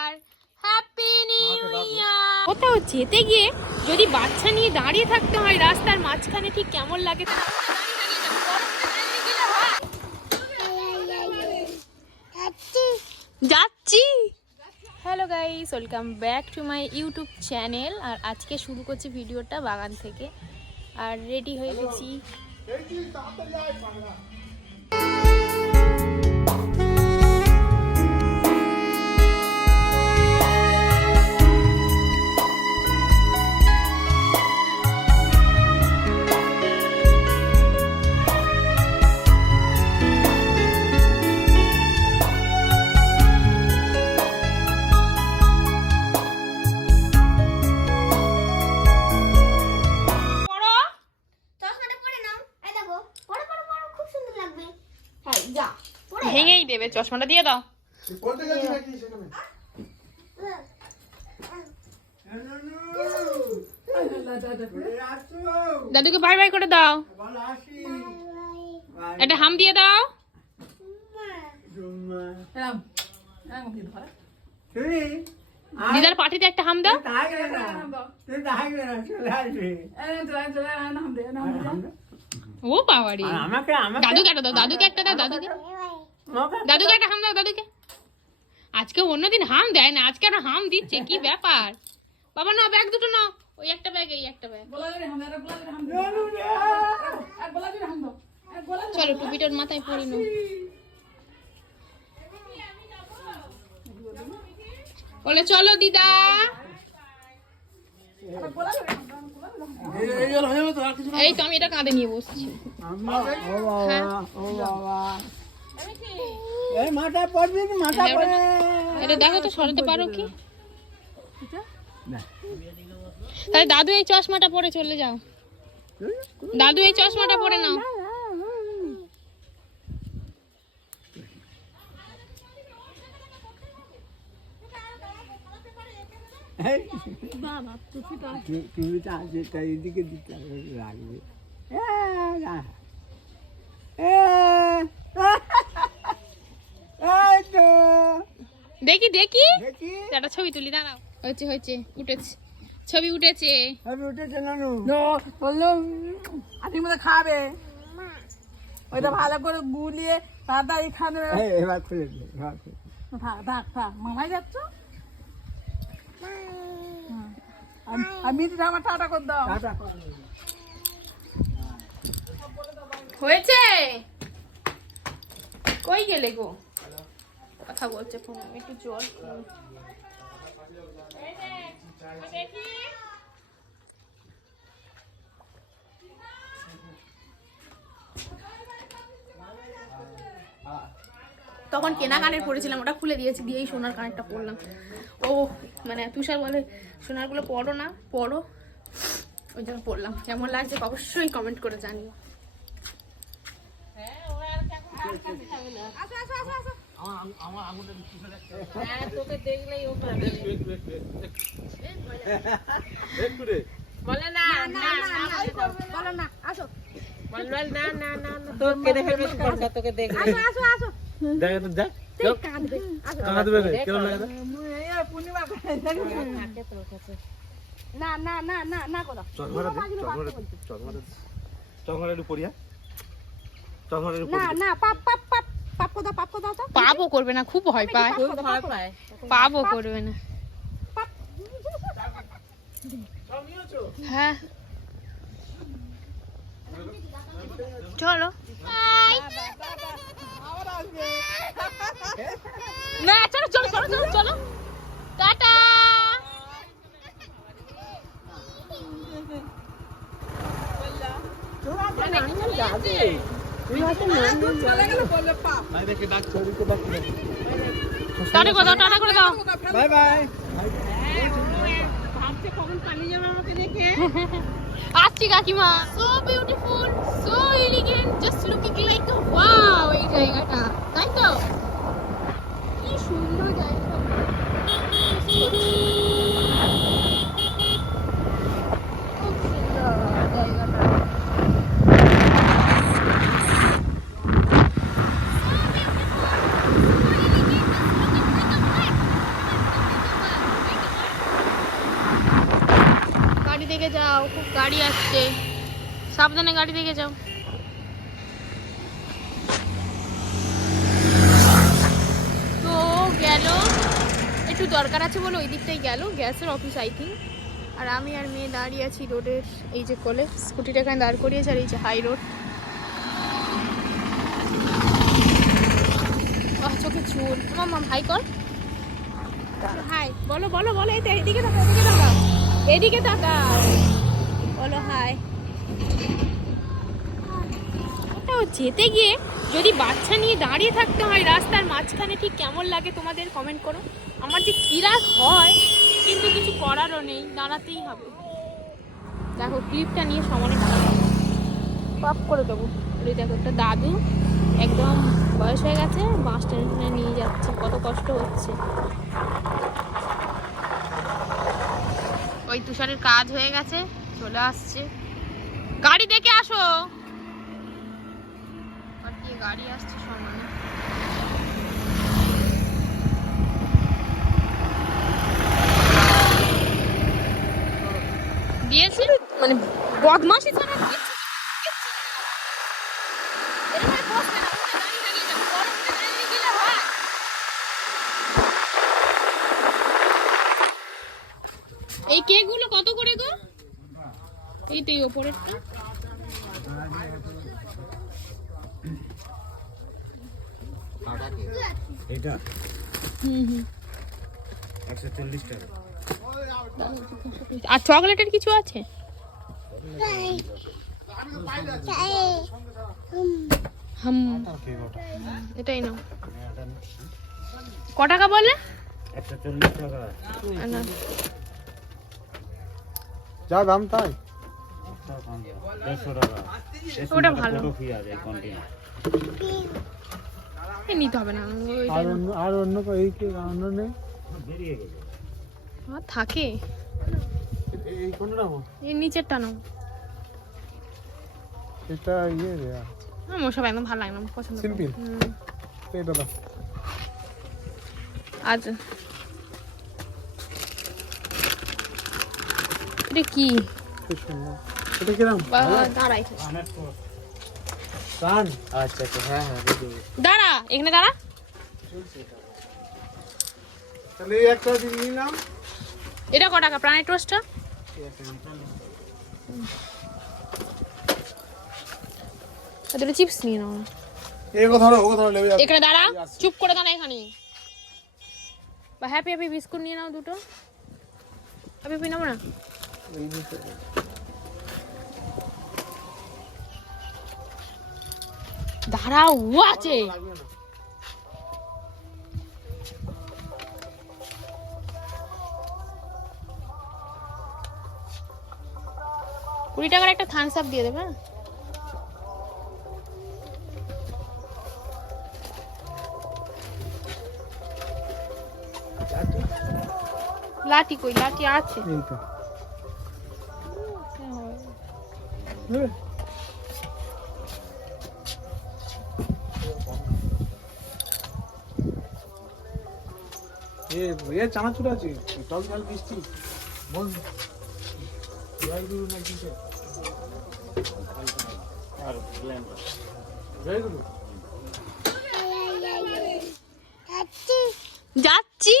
আর happy new year. কোথাও যেতে গিয়ে যদি বাচ্চা নিয়ে দাঁড়িয়ে থাকতে হয় রাস্তার মাঝখানে, ঠিক কেমন লাগে? যাচ্ছি। Hello guys, welcome back to my YouTube channel. আর আজকে শুরু করছি ভিডিওটা বাগান থেকে। আর রেডি হয়ে গেছি। ভেঙেই দেবে, চশমাটা দিয়ে দাও। দাদুকে বাই বাই করে দাও, একটা হাম দিয়ে দাও। দিদার পাঠিতে একটা হাম দাও। ও বাবারি, দাদুকে একটা দাও, দাদুকে একটা দাও, দাদুকে একটা হাম দাও, দাদুকে। আজকে অন্যদিন হাম দেয় না, আজকে আর হাম দিচ্ছে, কি ব্যাপার? বাবা নাও, ব্যাগ দুটো নাও, ওই একটা ব্যাগ, এই একটা ব্যাগ। চলো টুপিটার মাথায় পরি নাও। বলে চলো দিদা। এই তো আমি এটা কাঁধে নিয়ে বসছি। এটা দেখো তো, সরাতে পারো কি? তাহলে দাদু এই চশমাটা পরে চলে যাও। দাদু এই চশমাটা পরে নাও। দেখি দেখি একটা ছবি তুলি, দাঁড়াও। হয়েছে হয়েছে, উঠেছে, ছবি উঠেছে। খাবে ওইটা ভালো করে গুলিয়ে দাদা এখানে মামাই যাচ্ছ। আমি আমার টাটা করে দাও। হয়েছে, কই গেলে গো? কথা বলছে ফোন, একটু জল তখন কেনা কানের পরেছিলাম, ওটা খুলে দিয়েছি, দিয়েই সোনার কানেরটা পরলাম। ও মানে তুষার বলে সোনারগুলো পরো না, পরো, ওই জন্য পরলাম। কেমন লাগছে অবশ্যই কমেন্ট করে জানিও। তোকে দেখলেই ও বলে না না বলো না, আসো বলবে না না না, তোকে দেখে বেশি পড়ছে, তোকে দেখলে আসো আসো আসো, দেখ তো দেখ, চল কাঁদবে, আসো কাঁদবে রে, কেমন লাগে? এই পূর্ণিমা থাকে তোর কাছে। না না না না না করো, চশমাটা একটু পরিয়া, চশমাটা একটু না না, পাপ পাপ পাপ পাপ কোদা, পাপ কোদা তো পাপও করবে না, খুব ভয় পায়, খুব ভয় পায়, পাপও করবে না। হ্যাঁ চলো না, চলো চলো চলো চলো চলো, টাটা। টাটা করে দাও, টাটা করে দাও, বাই বাই। কখন পালিয়ে যাবে আমাকে দেখে। আসছি কাকিমা। So beautiful, so elegant, just looking like wow. এই জায়গাটা তাই তো, কি সুন্দর জায়গা। খুব সুন্দর জায়গাটা। দেখে যাও, খুব গাড়ি আসছে, সাবধানে গাড়ি দেখে যাও। তো গেল, একটু দরকার আছে বলে ওই দিকটাই গেল, গ্যাসের অফিস আই থিঙ্ক। আর আমি আর মেয়ে দাঁড়িয়ে আছি রোডের এই যে কোলে, স্কুটিটা এখানে দাঁড় করিয়েছে, আর এই যে হাই রোড। চোখে চুল, মাম হাই কর, হাই বলো বলো বলো, এদিকে তাকা, এদিকে তাকা, এদিকে তাকা, বলো হাই। ওটাও যেতে গিয়ে যদি বাচ্চা নিয়ে দাঁড়িয়ে থাকতে হয় রাস্তার মাঝখানে, ঠিক কেমন লাগে তোমাদের কমেন্ট করো। আমার যে কিরাত হয়, কিন্তু কিছু করারও নেই, দাঁড়াতেই হবে। দেখো ক্লিপটা নিয়ে সমানে পাপ করে দেবো। দেখো একটা দাদু একদম বয়স হয়ে গেছে, বাস টেনে নিয়ে যাচ্ছে, কত কষ্ট হচ্ছে। ওই তুষারের কাজ হয়ে গেছে, চলে আসছে। গাড়ি দেখে আসো, গাড়ি আসছে সমানে। দিয়েছি মানে বদমাশি ছাড়া এই কেক গুলো কত করে গো? এই তো এই ওপরেরটা এটা 140 টাকা। আর চকলেটের কিছু আছে? এটাই নাও। ক টাকা বলে? 140 টাকা। যা দাম তাই। 150 টাকা। ওটা ভালো। ফ্রি আছে কন্টিনিউ। নিতে হবে না। আর অন্য এই কি অন্য নেই? বেরিয়ে গেছে। থাকে। এই কোনটা নাও? এই নিচেরটা নাও। এটা ইয়ে রে। আমার সব একদম ভালো লাগে না, পছন্দ। সিম্পল। তো এটা দাও। আচ্ছা। এটা কি? এটা কি নাম? দাঁড়াই। কান। আচ্ছা আচ্ছা, হ্যাঁ হ্যাঁ বুঝলি। দাঁড়া, এখানে দাঁড়া। তাহলে এই একটা দিন নিলাম। এটা ক টাকা প্রাণের টোস্টটা? দুটো চিপস নিয়ে নাও। এই কথা ধরো, ওকে ধরো, লেবে যাবে। এখানে দাঁড়া, চুপ করে দাঁড়া এখানে। বা হ্যাপি হ্যাপি বিস্কুট নিয়ে নাও দুটো। হ্যাপি হ্যাপি নাও না। দাঁড়াও, ও আছে। কুড়ি টাকার একটা থামস আপ দিয়ে দেবে। লাঠি কই? লাঠি আছে। এই তো। ये চানাচুর আছে, টক ঝাল মিষ্টি বল। জয় গুরু না কিছু আর ব্লেন্ড। জয় গুরু যাচ্ছি।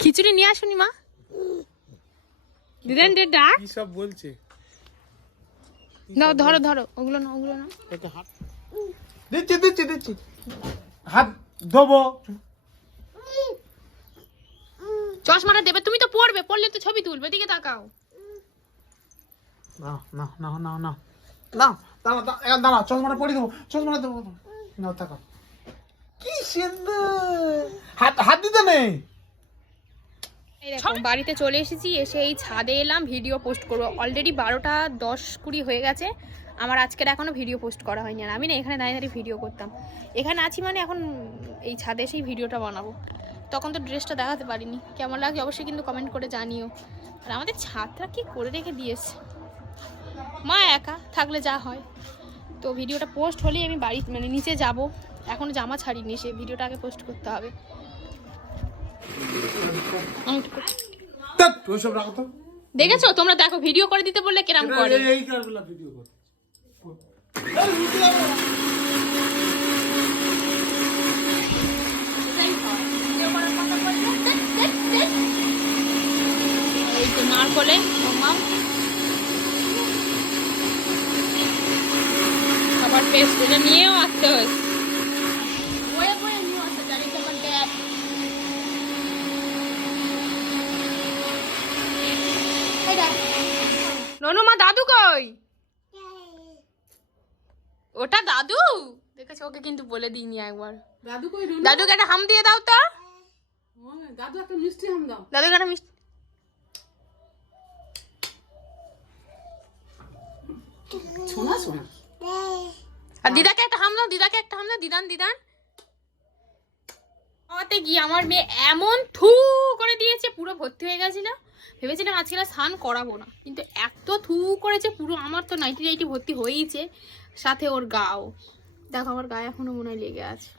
খিচুড়ি নিয়ে আসুনি মা? দিদেন ডে ডাক কি সব বলছে? নাও ধরো ধরো, ওগুলো না, ওগুলো না। দিচ্ছি দিচ্ছি দিচ্ছি, হাত ধোবো। চশমাটা দেবে, তুমি তো পড়বে, পড়লে তো ছবি তুলবে। দিকে তাকাও। না না না না না না, দাঁড়া দাঁড়া দাঁড়া, চশমাটা পরিয়ে দেবো, চশমাটা দেবো না। তাকাও, কি সুন্দর। হাত হাত দিতে নেই। এই দেখো বাড়িতে চলে এসেছি, এসে এই ছাদে এলাম, ভিডিও পোস্ট করবো। অলরেডি 12টা 10-20 হয়ে গেছে, আমার আজকের এখনো ভিডিও পোস্ট করা হয়নি। আর আমি না এখানে দাঁড়িয়ে দাঁড়িয়ে ভিডিও করতাম, এখানে আছি মানে এখন এই ছাদে এসেই ভিডিওটা বানাবো। তখন তো ড্রেসটা দেখাতে পারিনি, কেমন লাগে অবশ্যই কিন্তু কমেন্ট করে জানিও। আর আমাদের ছাদটা কি করে রেখে দিয়েছে, মা একা থাকলে যা হয়। তো ভিডিওটা পোস্ট হলেই আমি বাড়ি মানে নিচে যাব, এখনো জামা ছাড়িনি, সে ভিডিওটা আগে পোস্ট করতে হবে। ওইসব রাখো তো। দেখেছো তোমরা, দেখো ভিডিও করে দিতে বললে কেরাম করে। এই কারগুলা ভিডিও কর। এই তো নারকলে আবার পেস্ট এটা নিয়েও আসতে হয়েছে। ননুমা দাদু কই? ওটা দাদু দেখেছো, ওকে কিন্তু বলে দিইনি একবার। দাদু কই? দাদুকে একটা হাম দিয়ে দাও তো। দাদু একটা মিষ্টি হাম দাও। দাদুকে একটা মিষ্টি। শোনা শোনা। আর দিদাকে একটা হাম দাও, দিদাকে একটা হাম দাও। দিদান দিদান খাওয়াতে গিয়ে আমার মেয়ে এমন থু করে দিয়েছে, পুরো ভর্তি হয়ে গেছিল। ভেবেছিলাম আজকে স্নান করাবো না, কিন্তু এত থু করেছে পুরো। আমার তো 90 ভর্তি হয়েইছে, সাথে ওর গাও দেখো, আমার গায়ে এখনো মনে হয় লেগে আছে,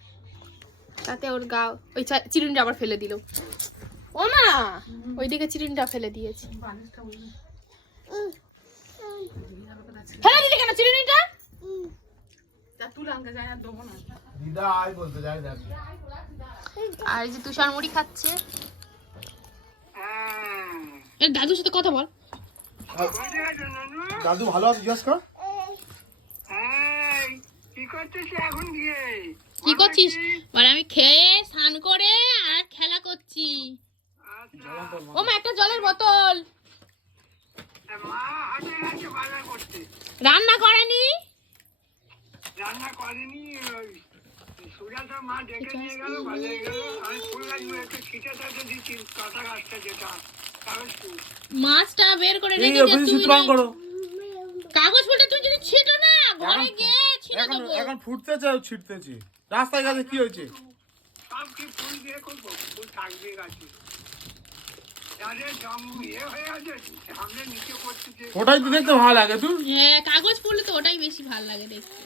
সাথে ওর গাও। ওই চিরুনিটা আবার ফেলে দিল। ও মা, ওইদিকে চিরুনিটা ফেলে দিয়েছে। ফেলে দিলি কেন চিরুনিটা? দিদা আয় বলতে যায় দেখ। আর এই যে তুষার মুড়ি খাচ্ছে। এর দাদুর সাথে কথা বল। দাদু ভালো আছে জিজ্ঞাসা কর। কি করছিস? মানে আমি খেয়ে স্নান করে আর খেলা করছি। ও মা, একটা জলের বোতল। রান্না করেনি? রান্না করেনি। সুজাতা মা ডেকে নিয়ে গেল, বাজারে গেল। আমি ফুল গাছ একটু ছিটাটাতে দিচ্ছি, কাঁটা গাছটা যেটা কাগজ ফুল। মাছটা বের করে রেখে দে তুই। করো। কাগজ ফুলটা তুই যদি ছিটো না, ঘরে গিয়ে ছিটো দেবো। এখন ফুটতেছে, ছিটতেছি। রাস্তায় গেছে কি হয়েছে? সব কি ফুল দিয়ে করবো? ফুল থাকবে গাছে। যাদের জম ইয়ে হয়ে আছে, সামনে নিচে করতেছে। ওটাই তো দেখতে ভালো লাগে। তুই হ্যাঁ, কাগজ ফুল তো ওটাই বেশি ভালো লাগে দেখতে।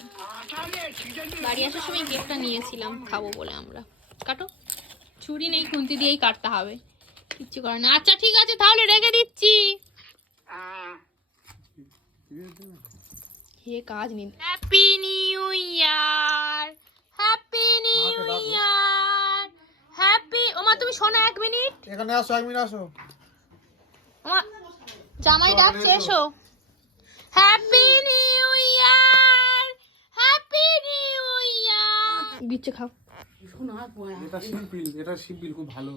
তাহলে ছিটাতে বাড়ি আসার সময় গেটটা নিয়েছিলাম খাবো বলে আমরা। কাটো, ছুরি নেই, খুন্তি দিয়েই কাটতে হবে, কিচ্ছু করে না। আচ্ছা ঠিক আছে, তাহলে রেখে দিচ্ছি। হে কাজ নেই। Happy new year, happy new year, happy. ওমা তুমি শোনো 1 মিনিট। এখানে আসো, 1 মিনিট আসো। ওমা জামাই ডাকছে, এসো। Happy new year, happy new year. দিচ্ছে খাও। শোনা এটা সিম্পল খুব ভালো।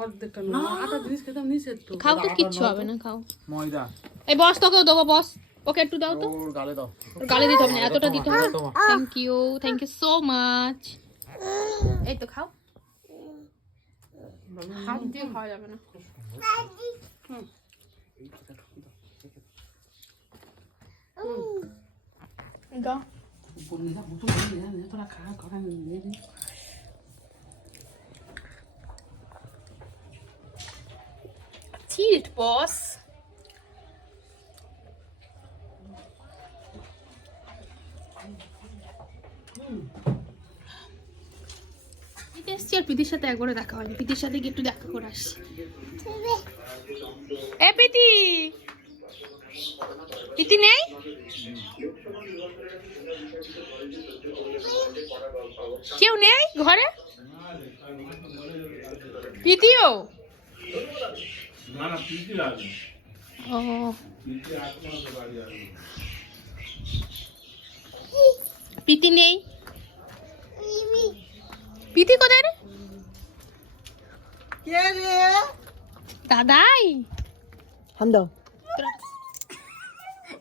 অর্ধেকটা না, আটা জিনিস খেতাম নিষেধ তো। খাও তো, কিচ্ছু হবে না, খাও। ময়দা। এই বস, তোকেও দেবো, বস। ওকে একটু দাও তো। ওর গালে দাও। ওর গালে দিতে হবে না, এতটা দিতে হবে। Thank you so much. এই তো খাও। হাত দিয়ে খাওয়া যাবে না। দাও। তোরা খা খা নিয়ে দিই। চিল্ড বস। এসছি আর প্রীতির সাথে একবারও দেখা হয়নি। প্রীতির সাথে গিয়ে একটু দেখা করে আসি। এ প্রীতি, প্রীতি নেই? কেউ নেই ঘরে? প্রীতিও? ও প্রীতি নেই? প্রীতি কোথায় রে? দাদাই হাম দাও।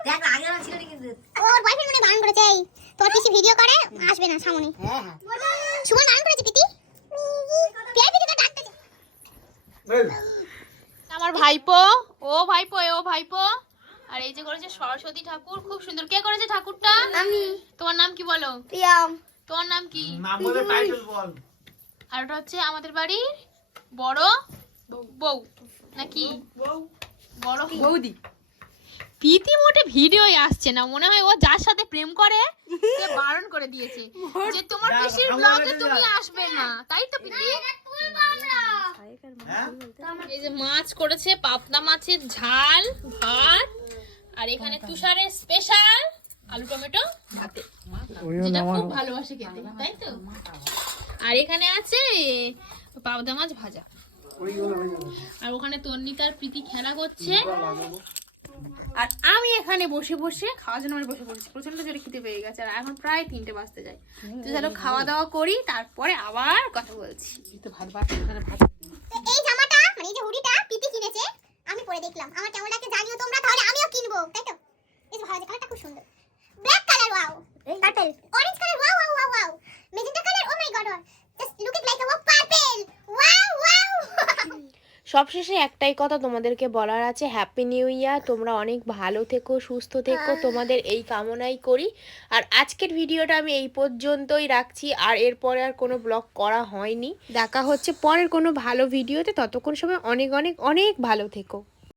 দেখ আগে ছিল কিন্তু ওর বয়ফ্রেন্ড মনে বারণ করেছে, তোর পিসি ভিডিও করে আসবে না সামনে। হ্যাঁ হ্যাঁ, সুমন বারণ করেছে। পিতি পিতি তো ডাকতেছে। আমার ভাইপো, ও ভাইপো, ও ভাইপো। আর এই যে করেছে সরস্বতী ঠাকুর, খুব সুন্দর। কে করেছে ঠাকুরটা? আমি। তোমার নাম কি বলো? প্রিয়ম। তোমার নাম কি? নাম বলে টাইটেল বল। আর ওটা হচ্ছে আমাদের বাড়ির বড় বউ নাকি বড় বৌদি। প্রীতি মোটে ভিডিওই আসছে না, মনে হয় ও যার সাথে প্রেম করে সে বারণ করে দিয়েছে যে তোমার পিসির ব্লগে তুমি আসবে না, তাই তো প্রীতি? এই যে মাছ করেছে, পাবদা মাছের ঝাল, ভাত, আর এখানে তুষারের স্পেশাল আলু টমেটো ভাতে, যেটা খুব ভালোবাসে খেতে, তাই তো? আর এখানে আছে পাবদা মাছ ভাজা, আর ওখানে তন্নিতার প্রীতি খেলা করছে, আর আমি এখানে বসে বসে খাওয়ার জন্য বসে পড়েছি, প্রচন্ড জোরে খেতে পেয়ে গেছে, আর এখন প্রায় 3টে বাজতে যায়। তো চলো খাওয়া দাওয়া করি, তারপরে আবার কথা বলছি। ভাত ভাত এখানে ভাত। তো এই জামাটা মানে এই যে হুডিটা প্রীতি কিনেছে, আমি পরে দেখলাম আমার কেমন লাগছে জানিও তোমরা, তাহলে আমিও কিনবো, তাই তো? এই যে ভালো কালারটা খুব সুন্দর, black colour, wow, purple, orange colour, wow wow wow wow, magenta colour, oh my god, just look it like a purple, wow wow. সবশেষে একটাই কথা তোমাদেরকে বলার আছে, হ্যাপি নিউ ইয়ার। তোমরা অনেক ভালো থেকো, সুস্থ থেকো, তোমাদের এই কামনাই করি। আর আজকের ভিডিওটা আমি এই পর্যন্তই রাখছি, আর এরপরে আর কোনো ব্লগ করা হয়নি। দেখা হচ্ছে পরের কোনো ভালো ভিডিওতে, ততক্ষণ সবাই অনেক অনেক অনেক ভালো থেকো।